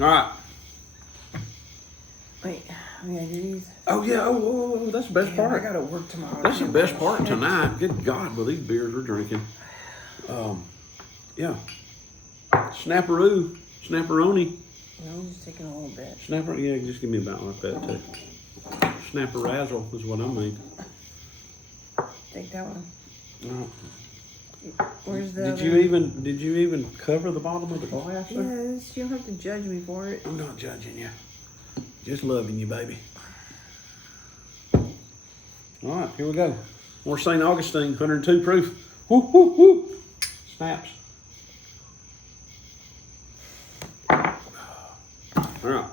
All right. Wait, we gotta do these. Oh yeah. Oh, that's the best Damn, I part. gotta work tomorrow. That's the too. best part Shit. tonight. Good God, with these beers we're drinking. Yeah. Snapperoo, Snapperoni, No, just taking a little bit. Snapper. Yeah, just give me about like that too. Snapperazzle is what I mean. Take that one. All right. Where's the? Did you even cover the bottom of the glass? There? Yes, you don't have to judge me for it. I'm not judging you. Just loving you, baby. All right, here we go. More St. Augustine, 102 proof. Woo, woo, woo. Snaps. All right,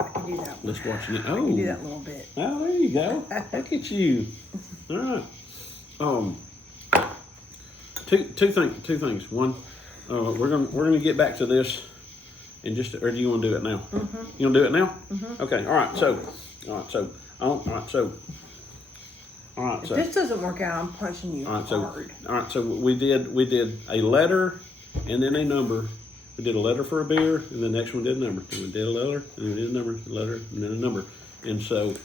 I can do that one. let's watch it. I can do that Oh, a little bit. oh, there you go. Look at you. All right. Two things. One, we're gonna get back to this in just, or do you want to do it now? Mm-hmm. You want to do it now? Mm-hmm. Okay. All right. So. If this doesn't work out, I'm punching you hard. All right. So we did a letter and then a number. We did a letter for a beer, and the next one did a number. And we did a letter, and we did a number, a letter, and then a number. And so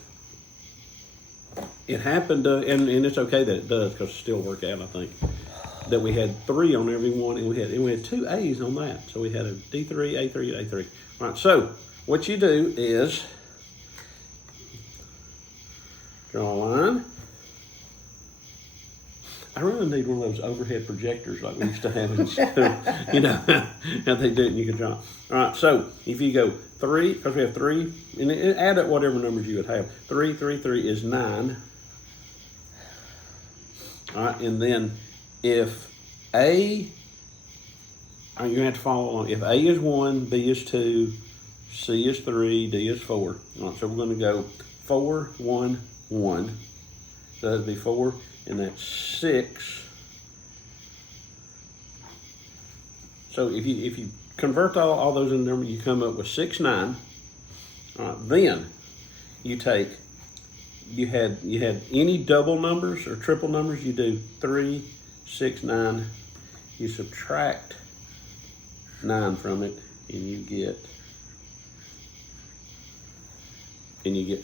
it happened, and it's okay that it does because it still worked out. I think that we had 3 on every one, and we had 2 A's on that. So we had a D3, A3, A3. All right. So what you do is draw a line. I really need one of those overhead projectors like we used to have in school. You know, how they do it and you can draw. All right, so if you go 3, because we have 3, and add up whatever numbers you would have. 3, 3, 3 is 9. All right, and then if A, you're going to have to follow along. If A is 1, B is 2, C is 3, D is 4. All right, so we're going to go 4, 1, 1. So that'd be 4. And that's 6. So if you convert all those into numbers, you come up with 6, 9. All right, then you take, you had any double numbers or triple numbers, you do 3, 6, 9. You subtract 9 from it, and you get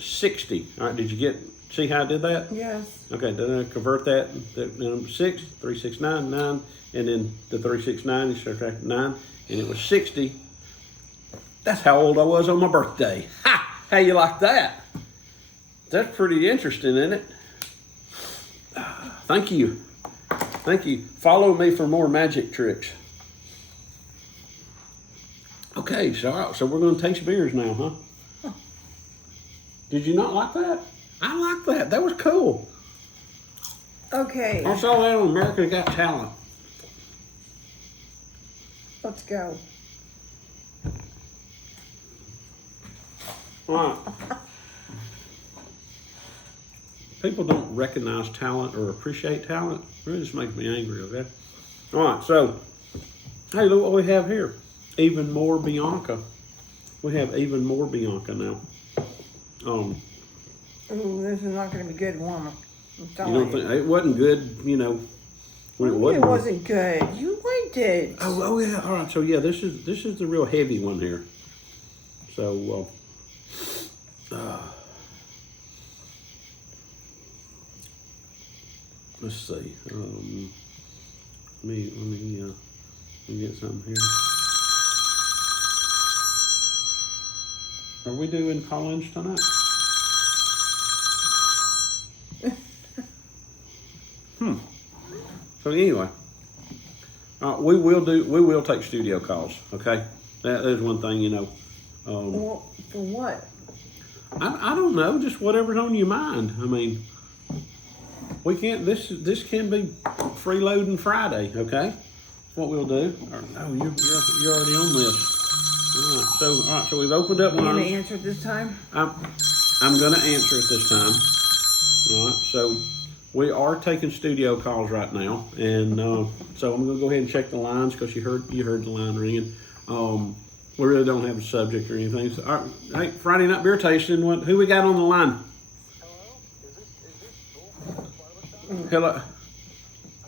60. All right, did you see how I did that? Yes. Okay, then I convert that, 6, 3, 6, 9, 9, and then the 3, 6, 9, you subtract 9, and it was 60. That's how old I was on my birthday. Ha! How you like that? That's pretty interesting, isn't it? Thank you. Thank you. Follow me for more magic tricks. Okay, so we're going to taste beers now, huh? Did you not like that? I like that. That was cool. Okay, I saw that on America's Got Talent. let's go. All right. People don't recognize talent or appreciate talent. It just makes me angry, okay? All right, so, hey, look what we have here. Even more Bianca. We have even more Bianca now. Ooh, this is not going to be good warm. I'm You telling don't think it wasn't good, you know, when it wasn't. It wasn't good. You liked it. Oh yeah. All right. So yeah, this is the real heavy one here. So let's see. Let me get something here. Are we doing call-ins tonight? So anyway, we will take studio calls. Okay, that is one thing, you know. Well, for what? I don't know, just whatever's on your mind. I mean, we can't. This can be freeloading Friday. Okay, that's what we'll do. Oh, you're already on this. All right. So we've opened up You gonna lines. answer it this time? I'm gonna answer it this time. All right. So we are taking studio calls right now, and so I'm gonna go ahead and check the lines because you heard the line ringing. We really don't have a subject or anything. So, all right, hey, Friday night beer tasting. Who we got on the line? Hello.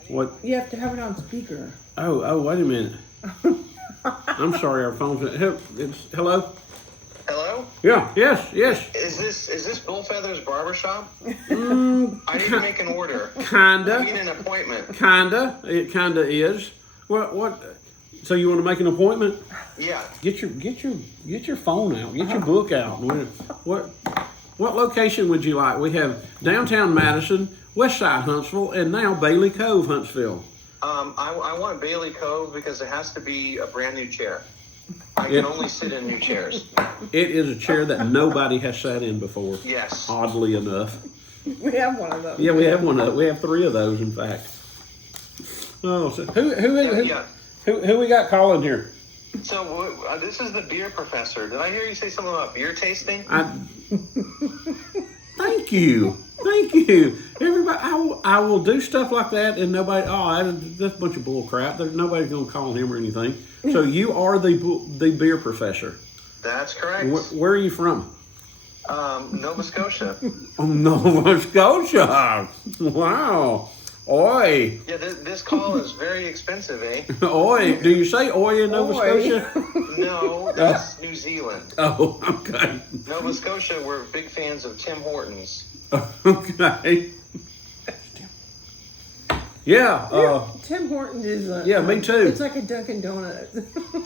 What? You have to have it on speaker. Oh, wait a minute. I'm sorry, our phone's. Hello? Hello? Yeah, yes. Is this Bullfeathers Barbershop? Mm, I need to make an order. I kinda. need an appointment. It kinda is. What? So you want to make an appointment? Yeah. Get your phone out. Get your book out. What location would you like? We have downtown Madison, West Side Huntsville, and now Bailey Cove, Huntsville. I want Bailey Cove because it has to be a brand new chair. I can only sit in new chairs. It is a chair that nobody has sat in before. Yes. Oddly enough. We have one of those. Yeah, we have one of. We have 3 of those, in fact. Oh, so who we got calling here? So this is the beer professor. Did I hear you say something about beer tasting? Thank you. Everybody, I will do stuff like that, and nobody. Oh, that's a bunch of bull crap. There's nobody's gonna call him or anything. So you are the beer professor. That's correct. Where are you from? Nova Scotia. Oh, Nova Scotia. Wow. Oi. Yeah, this call is very expensive, eh? Oi. Do you say oi in Nova Scotia? No, that's New Zealand. Oh, okay. Nova Scotia, we're big fans of Tim Hortons. Okay. Yeah. Tim Hortons is yeah, me too. It's like a Dunkin' Donuts.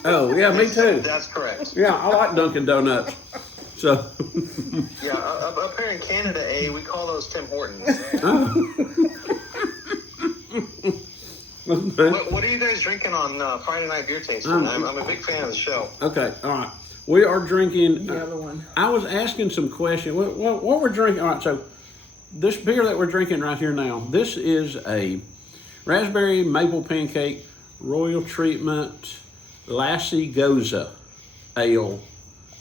Oh, yeah, me too. That's correct. Yeah, I like Dunkin' Donuts. So. Yeah, up here in Canada, we call those Tim Hortons. What are you guys drinking on Friday Night Beer Tasting? I'm a big fan of the show. Okay, all right. We are drinking. The other one. I was asking some questions. What we're drinking? All right, so this beer that we're drinking right here now, this is a raspberry maple pancake royal treatment Lassie Goza ale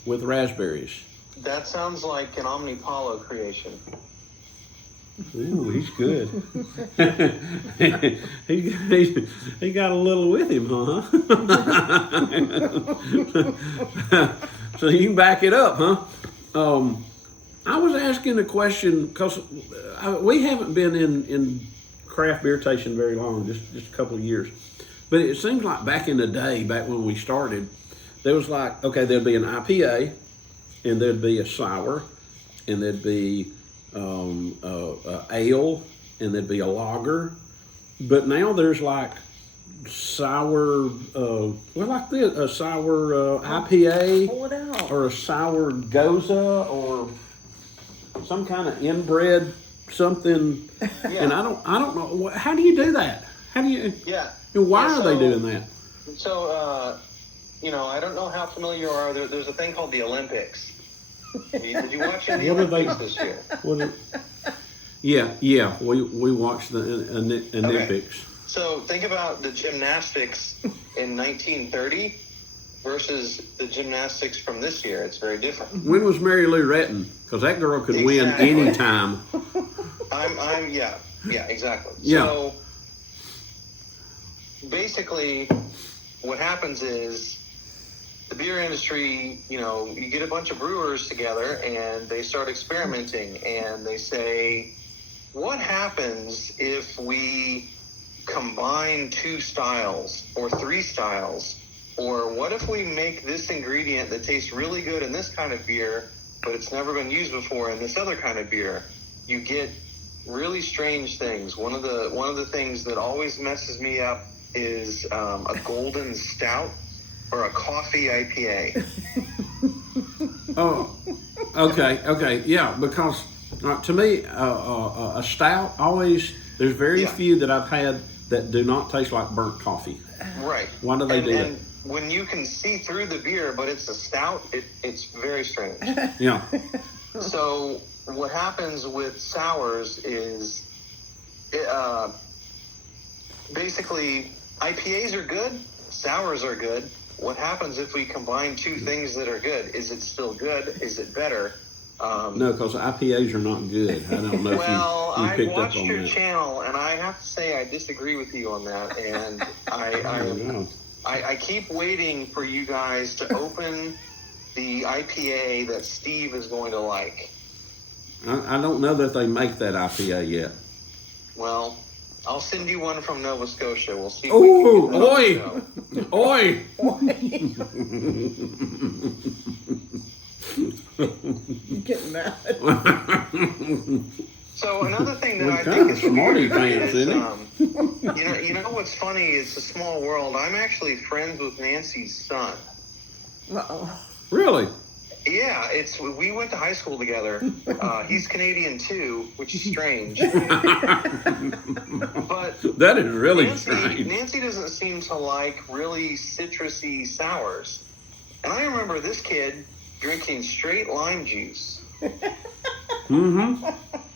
with raspberries. That sounds like an Omnipollo creation. Ooh, he's good. he got a little with him, huh? So you can back it up, huh? I was asking a question because we haven't been in craft beer tasting very long, just a couple of years. But it seems like back in the day, back when we started, there was like, okay, there'd be an IPA, and there'd be a sour, and there'd be ale, and there'd be a lager. But now there's like sour, like this, a sour IPA, Pull it out. or a sour Goza, or some kind of inbred something. Yeah. And I don't know, how do you do that? How do you? Yeah. Why are they doing that? So, I don't know how familiar you are. There's a thing called the Olympics. Did you watch any Olympics this year? Yeah. We watched the Olympics. Okay. So think about the gymnastics in 1930 versus the gymnastics from this year. It's very different. When was Mary Lou Retton? Because that girl could win any time. Yeah, exactly. Yeah. So basically, what happens is the beer industry, you get a bunch of brewers together and they start experimenting and they say, what happens if we combine 2 styles or 3 styles? Or what if we make this ingredient that tastes really good in this kind of beer, but it's never been used before in this other kind of beer? You get really strange things. One of the things that always messes me up is a golden stout or a coffee IPA. Oh, okay, yeah. Because to me, a stout always, there's very few that I've had that do not taste like burnt coffee. Right. Why do they do that? And when you can see through the beer, but it's a stout, it's very strange. Yeah. So what happens with sours is, basically, IPAs are good, sours are good. What happens if we combine 2 things that are good? Is it still good? Is it better? No, because IPAs are not good. I don't know if you I picked up watched on your that. channel, and I have to say I disagree with you on that. And I keep waiting for you guys to open the IPA that Steve is going to like. I don't know that they make that IPA yet. Well, I'll send you one from Nova Scotia. We'll see. Oh, boy! Oi! You getting mad? So another thing that We're I kind think of is smarty weird pants, is, isn't you know what's funny? It's a small world. I'm actually friends with Nancy's son. Uh-oh. Really? Yeah, we went to high school together. He's Canadian too, which is strange. But That is really Nancy, strange. Nancy doesn't seem to like really citrusy sours. And I remember this kid drinking straight lime juice. Mm-hmm.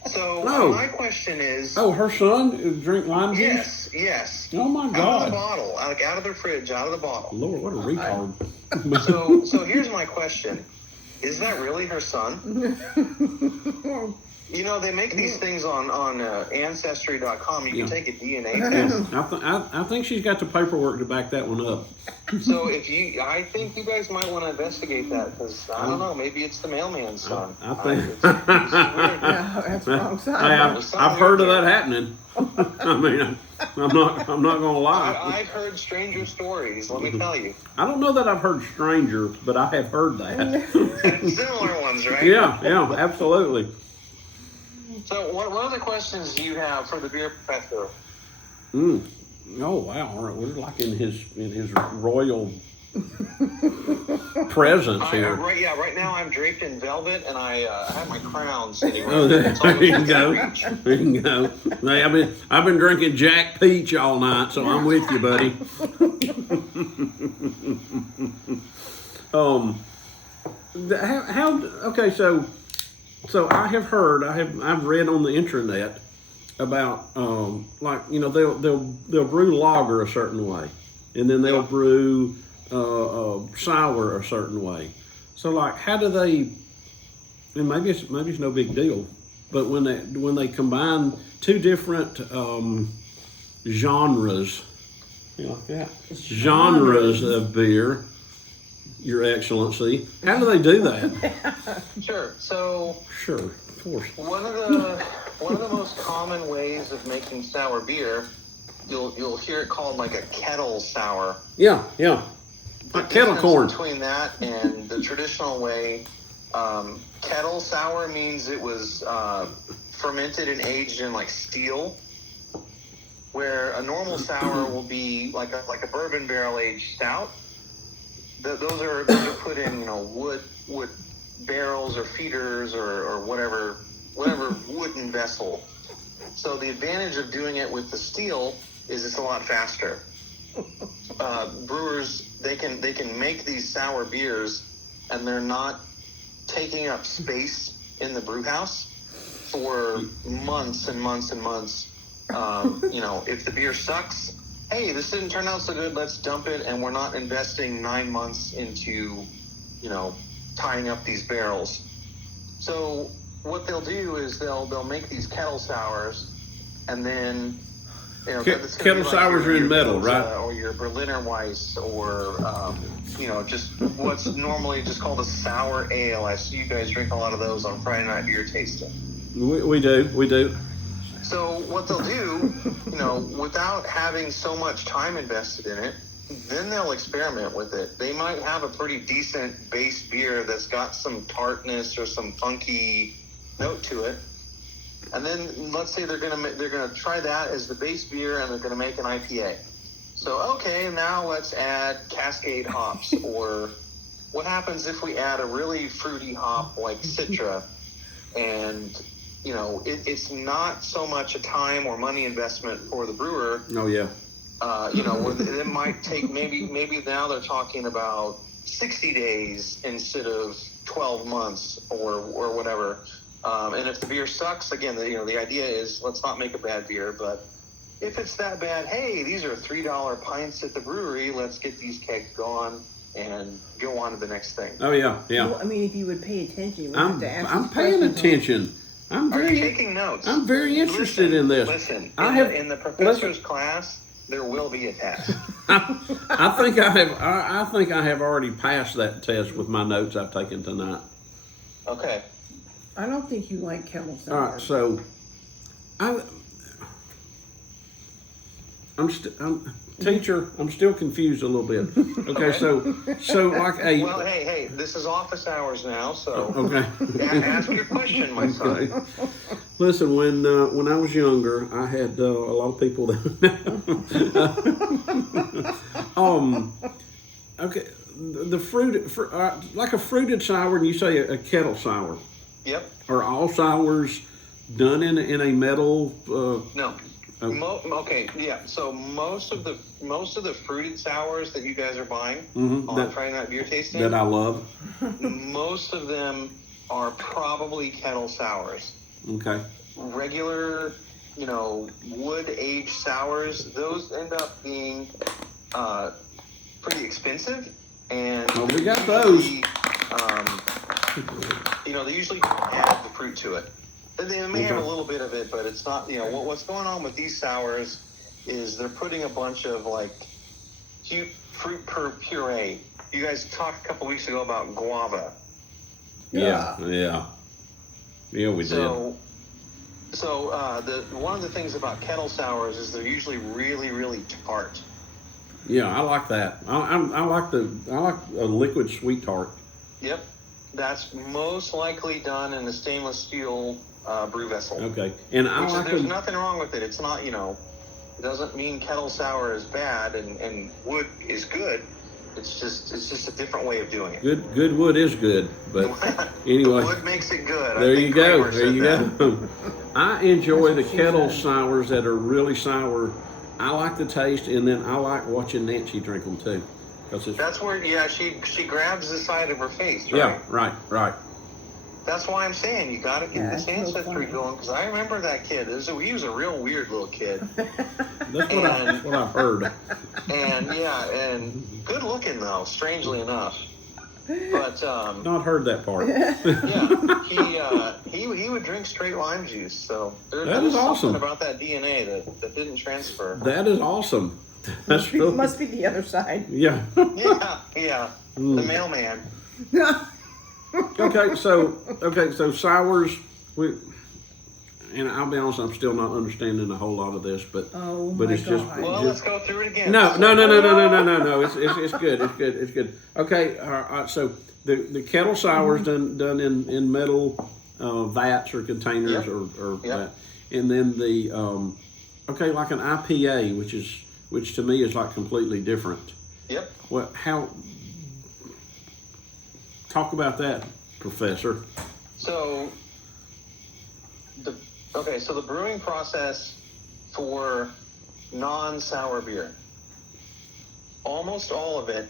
So Oh. my question is... Oh, her son drink lime juice? Yes. Oh my Out of God. the bottle, like out of their fridge, out of the bottle. Lord, what a retard. So here's my question. Is that really her son? You know, they make these things on Ancestry.com. You can take a DNA test. I think she's got the paperwork to back that one up. So I think you guys might want to investigate that because I don't know, maybe it's the mailman's son. I think. It's weird. Yeah, that's the wrong Hey, side. I've heard of that happening. I mean, I'm not gonna lie. I've heard stranger stories. Let me tell you, I don't know that I've heard strangers, but I have heard that. similar ones, right? Yeah, absolutely. So, what other questions do you have for the beer professor? Oh wow, we're like in his royal presence here. Right now I'm draped in velvet and I have my crown sitting right Oh, there It's almost you within go. reach. There you go. Hey, I've been drinking Jack Peach all night, so I'm with you, buddy. Okay, so I have heard, I've read on the intranet about like, you know, they'll brew lager a certain way, and then they'll brew sour a certain way. So like, how do they? And maybe it's no big deal, but when they combine two different genres, you know, genres of beer, Your Excellency, how do they do that? Sure. So Sure, of course. one of the most common ways of making sour beer, you'll hear it called like a kettle sour. Yeah. Like kettle corn. Between that and the traditional way, kettle sour means it was fermented and aged in like steel, where a normal sour will be like a bourbon barrel aged stout. Those are put in, you know, wood barrels or feeders or whatever wooden vessel. So the advantage of doing it with the steel is it's a lot faster. Brewers, they can make these sour beers, and they're not taking up space in the brew house for months and months and months. You know, if the beer sucks, hey, this didn't turn out so good, let's dump it, and we're not investing 9 months into, you know, tying up these barrels. So what they'll do is they'll make these kettle sours, and then, you know, that's gonna Kettle be like sours are in metal, Gose, right? or your Berliner Weiss, or you know, just what's normally just called a sour ale. I see you guys drink a lot of those on Friday night beer tasting. We do. So what they'll do, you know, without having so much time invested in it, then they'll experiment with it. They might have a pretty decent base beer that's got some tartness or some funky note to it, and then let's say they're gonna try that as the base beer, and they're gonna make an IPA. So okay, now let's add Cascade hops, or what happens if we add a really fruity hop like Citra, and you know, it's not so much a time or money investment for the brewer. Oh yeah. You know, it might take maybe now they're talking about 60 days instead of 12 months or whatever. And if the beer sucks, again, the idea is let's not make a bad beer. But if it's that bad, hey, these are $3 pints at the brewery. Let's get these kegs gone and go on to the next thing. Oh yeah. Well, I mean, if you would pay attention, you would have to ask. I'm paying attention. Are you taking notes? I'm very interested in this. Listen, in the professor's class, there will be a test. I think I have already passed that test with my notes I've taken tonight. Okay. I don't think you like kettle sour. All right, so teacher, I'm still confused a little bit. Okay, so like a. Well, hey, this is office hours now, so Okay. ask your question, my son. Okay. Listen, when I was younger, I had a lot of people that. Okay, the fruit, like a fruited sour, and you say a kettle sour. Yep. Are all sours done in a metal? No. Oh. Okay, yeah. So most of the fruited sours that you guys are buying that, Friday Night Beer Tasting that I love. most of them are probably kettle sours. Okay. Regular, wood aged sours, those end up being pretty expensive, and we got those. They usually add the fruit to it. They may have a little bit of it, but it's not. What's going on with these sours is they're putting a bunch of cute fruit puree. You guys talked a couple weeks ago about guava. Yeah, we did. So one of the things about kettle sours is they're usually really, really tart. Yeah, I like that. I like a liquid sweet tart. Yep, that's most likely done in a stainless steel brew vessel. Okay, and there's nothing wrong with it. It's not, it doesn't mean kettle sour is bad and wood is good. It's just a different way of doing it. Good wood is good, but anyway, the wood makes it good. There you go. I enjoy the kettle sours that are really sour. I like the taste, and then I like watching Nancy drink them too. That's where, she grabs the side of her face, right? Yeah, right. That's why I'm saying you got to get this ancestry going, because I remember that kid. He was a real weird little kid. That's what I've heard. And good looking though, strangely enough. But not heard that part. Yeah, he would drink straight lime juice. So that is awesome. Something about that DNA that didn't transfer. That is awesome. That's must be the other side. Yeah. Yeah. The mailman. Okay, so sours, and I'll be honest, I'm still not understanding a whole lot of this, but it's just. Well, let's go through it again. No. It's good. It's good. Okay, so the kettle sours done in metal vats or containers or that, and then the like an IPA, which to me is like completely different. Yep. Talk about that, Professor. So the brewing process for non-sour beer, almost all of it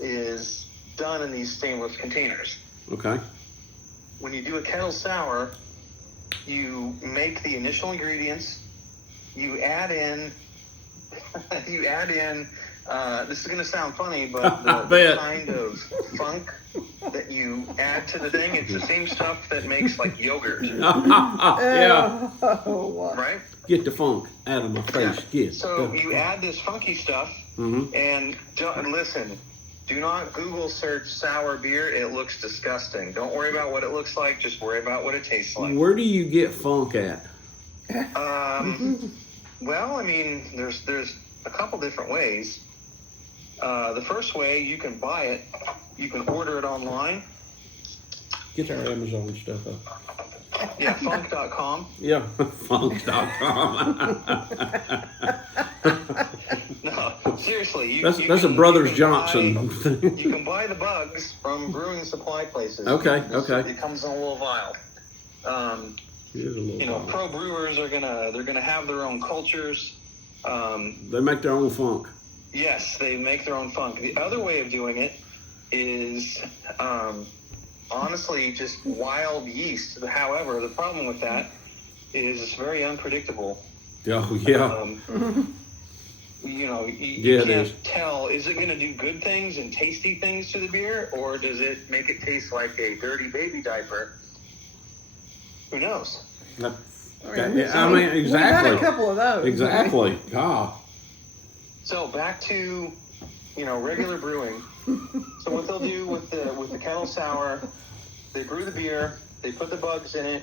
is done in these stainless containers. Okay. When you do a kettle sour, you make the initial ingredients, you add in this is going to sound funny, but the kind of funk that you add to the thing, it's the same stuff that makes yogurt. Yeah. Right? Get the funk out of my face. Yeah. So you add this funky stuff, and listen, do not Google search sour beer. It looks disgusting. Don't worry about what it looks like. Just worry about what it tastes like. Where do you get funk at? Well, I mean, there's a couple different ways. The first way, you can buy it. You can order it online. Get our Amazon stuff up. Yeah, funk.com. Yeah, funk.com. No, seriously. That's a Brothers Johnson. You can buy the bugs from brewing supply places. Okay. It comes in a little vial. Vial. Pro brewers they're gonna have their own cultures. They make their own funk. Yes, they make their own funk. The other way of doing it is honestly just wild yeast. However, the problem with that is it's very unpredictable. Oh, yeah. You can't tell, is it going to do good things and tasty things to the beer, or does it make it taste like a dirty baby diaper? Who knows? Exactly. We've had a couple of those. Exactly. Ah. So back to, regular brewing. So what they'll do with the kettle sour, they brew the beer, they put the bugs in it,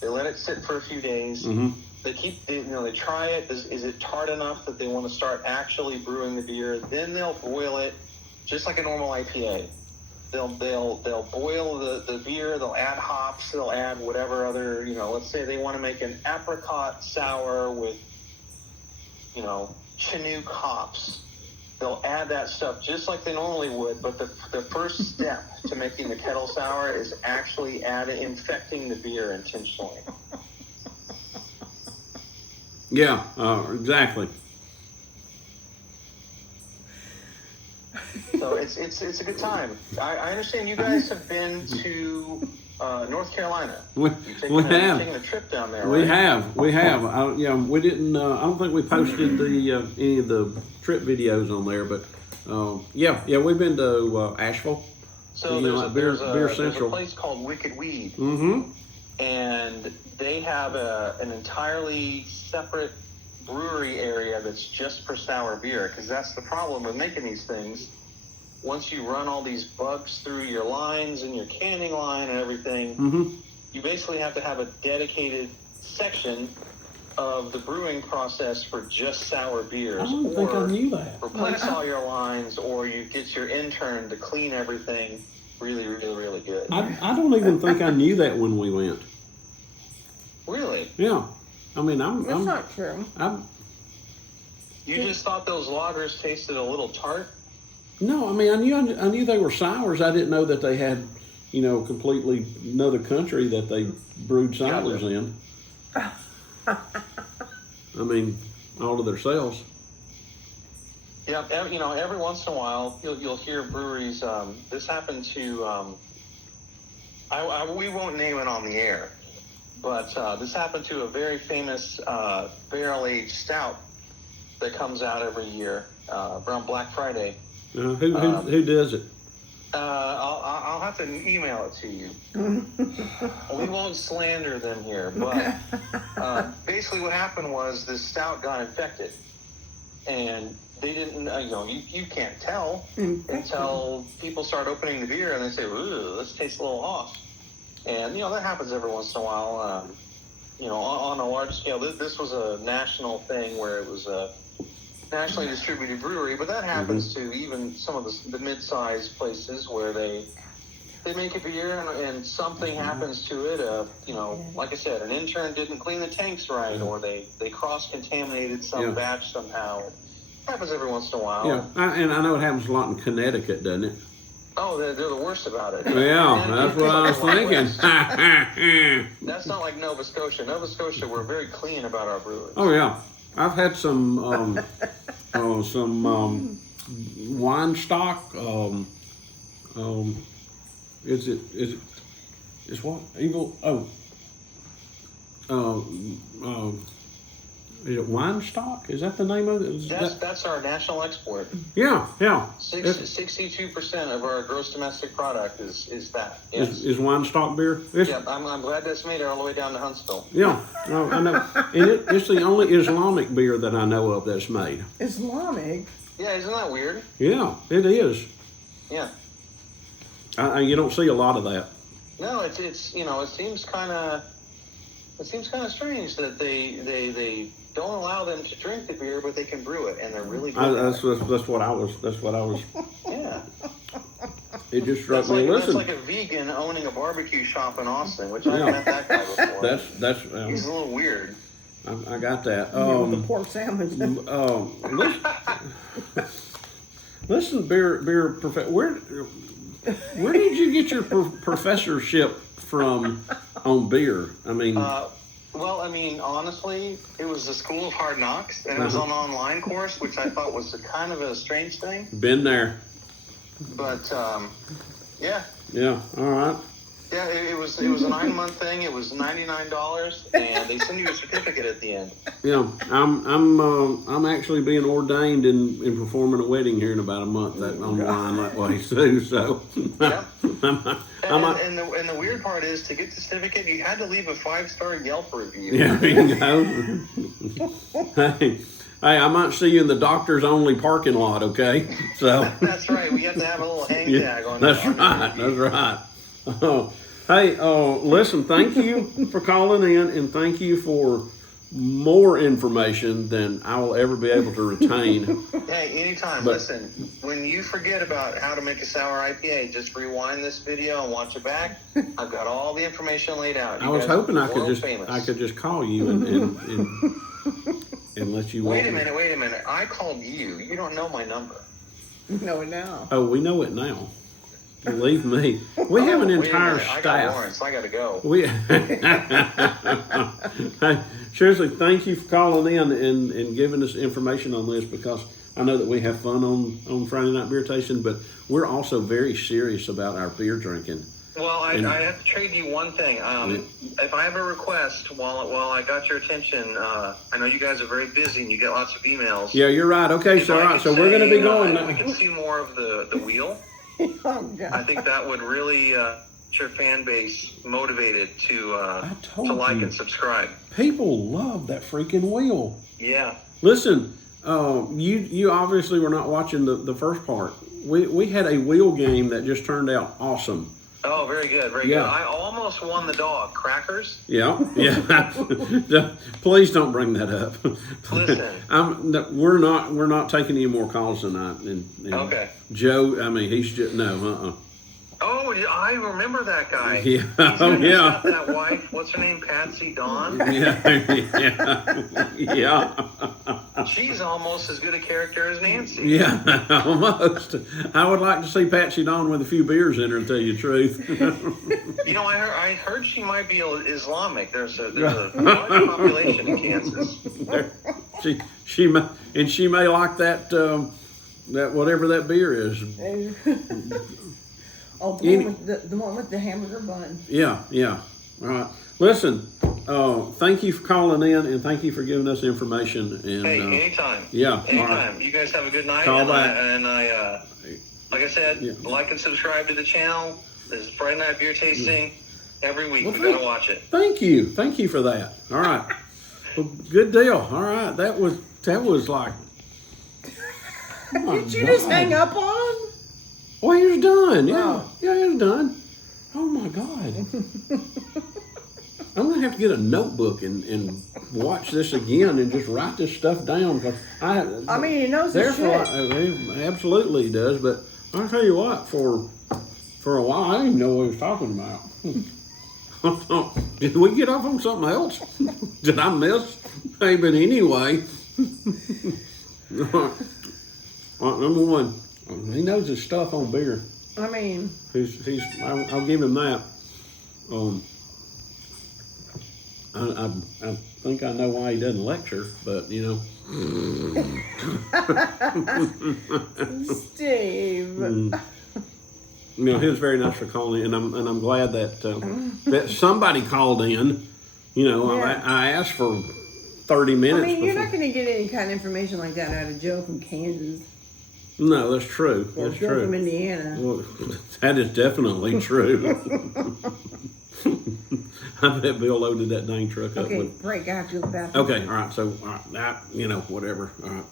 they let it sit for a few days, they try it. Is it tart enough that they want to start actually brewing the beer? Then they'll boil it just like a normal IPA. They'll boil the beer. They'll add hops. They'll add whatever other, let's say they want to make an apricot sour with, Chinook hops. They'll add that stuff just like they normally would, but the first step to making the kettle sour is actually infecting the beer intentionally. Yeah, exactly. So it's a good time. I understand you guys have been to North Carolina. We have taken a trip down there. We right? have. We didn't. I don't think we posted any of the trip videos on there, but we've been to Asheville. So there's a place called Wicked Weed, Mm-hmm. and they have an entirely separate brewery area that's just for sour beer, because that's the problem with making these things. Once you run all these bugs through your lines and your canning line and everything, Mm-hmm. you basically have to have a dedicated section of the brewing process for just sour beers. I don't think I knew that. Replace all your lines, or you get your intern to clean everything really, really, really good. I don't even think I knew that when we went. Really? Yeah. I mean, That's not true. You just thought those lagers tasted a little tart? No, I mean, I knew they were sours. I didn't know that they had, completely another country that they brewed sours in. I mean, all of their sales. Yeah, every once in a while you'll hear breweries. This happened to. We won't name it on the air, but this happened to a very famous barrel-aged stout that comes out every year around Black Friday. Who does it? I'll have to email it to you. We won't slander them here, but basically what happened was this stout got infected, and they didn't. You can't tell until people start opening the beer and they say, "Ooh, this tastes a little off." And that happens every once in a while. On a large scale, this was a national thing where it was a nationally distributed brewery, but that happens to even some of the mid-sized places where they make a beer and something happens to it. Like I said, an intern didn't clean the tanks right, or they cross-contaminated some batch somehow. It happens every once in a while. Yeah, and I know it happens a lot in Connecticut, doesn't it? Oh, they're the worst about it. Yeah, that's what I was thinking. That's not like Nova Scotia. Nova Scotia, we're very clean about our brewers. Oh yeah, I've had some wine stock. Is what evil? Is it wine stock? Is that the name of it? That's our national export. Yeah. 62% of our gross domestic product is that. Yes. Is wine stock beer? Yeah, I'm glad that's made it all the way down to Huntsville. Yeah, no, I know. And it's the only Islamic beer that I know of that's made. Islamic? Yeah, isn't that weird? Yeah, it is. Yeah. You don't see a lot of that. No, it seems kind of strange that they don't allow them to drink the beer, but they can brew it, and they're really good. That's what I was. Yeah. It just struck me. That's like a vegan owning a barbecue shop in Austin, which I've met that guy before. He's a little weird. I got that. The pork sandwich. Listen, beer professor. Where did you get your professorship from on beer? I mean. Honestly, it was the School of Hard Knocks, and it was an online course, which I thought was kind of a strange thing. Been there. But, yeah. Yeah, all right. Yeah, it was a 9-month thing. It was $99, and they send you a certificate at the end. Yeah, I'm actually being ordained in performing a wedding here in about a month online that way too. So yeah. And the weird part is, to get the certificate, you had to leave a 5-star Yelp review. Yeah, you know. Hey, I might see you in the doctor's only parking lot. Okay, so that's right. We have to have a little hang tag on. That's right. That's right. Hey, listen, thank you for calling in, and thank you for more information than I will ever be able to retain. Hey, anytime. But- Listen, when you forget about how to make a sour IPA, just rewind this video and watch it back. I've got all the information laid out. I You was guys hoping are I could world just famous. call you and let you. Wait a walk me. minute. I called you. You don't know my number. No, now. Oh, we know it now. Believe me, we have an Wait a entire minute. I got staff. warrants. I got to go. We hey, seriously, thank you for calling in and giving us information on this, because I know that we have fun on Friday Night Beer Tasting, but we're also very serious about our beer drinking. Well, I have to trade you one thing. If I have a request while I got your attention, I know you guys are very busy and you get lots of emails. Yeah, you're right. Okay, so all right, so we're going to be going If we now. can see more of the wheel. Oh, God. I think that would really get your fan base motivated to told like you. and subscribe. People love that freaking wheel. Yeah. Listen, you obviously were not watching the first part. We had a wheel game that just turned out awesome. Oh, very good, very Yeah. good. I almost won the dog. Crackers? Yeah. Please don't bring that up. Listen. We're not taking any more calls tonight. And Okay. Joe, I mean, he's just no. Oh, I remember that guy. Yeah. He's Oh, got yeah. that wife. What's her name? Patsy Dawn. Yeah. She's almost as good a character as Nancy. Yeah, almost. I would like to see Patsy Dawn with a few beers in her, to tell you the truth. You know, I heard she might be Islamic. There's a large population in Kansas. she may like that that whatever that beer is. Oh, the one with the hamburger bun. Yeah. All right. Listen, thank you for calling in and thank you for giving us information. And Hey, anytime. yeah, Anytime. all right. You guys have a good night. Call and back. I like I said, Yeah. like and subscribe to the channel. This is Friday Night Beer Tasting. Every week, Well, we gotta watch it. Thank you for that. All right. Well, good deal. All right. That was like. Oh my Did you just God. hang up on him? Well, he was done. Yeah. Wow. Yeah, he was done. Oh my God. I'm gonna have to get a notebook and watch this again and just write this stuff down, because I mean, he knows his therefore, shit. absolutely he does. But I'll tell you what, for a while I didn't even know what he was talking about. Did we get off on something else? Did I miss? Hey, but anyway, all right, number one, he knows his stuff on beer. I mean, I'll give him that. I think I know why he doesn't lecture, but you know. Steve. You know, he was very nice for calling in, and I'm glad that somebody called in. You know, Yeah. I asked for 30 minutes. I mean, you're before. not going to get any kind of information like that out of Joe from Kansas No, that's true. or That's Joe true. from Indiana. Well, that is definitely true. I bet Bill loaded that dang truck up Okay, with. break. I have to go to the bathroom. Okay, all right. So, all right, that, you know, whatever. All right.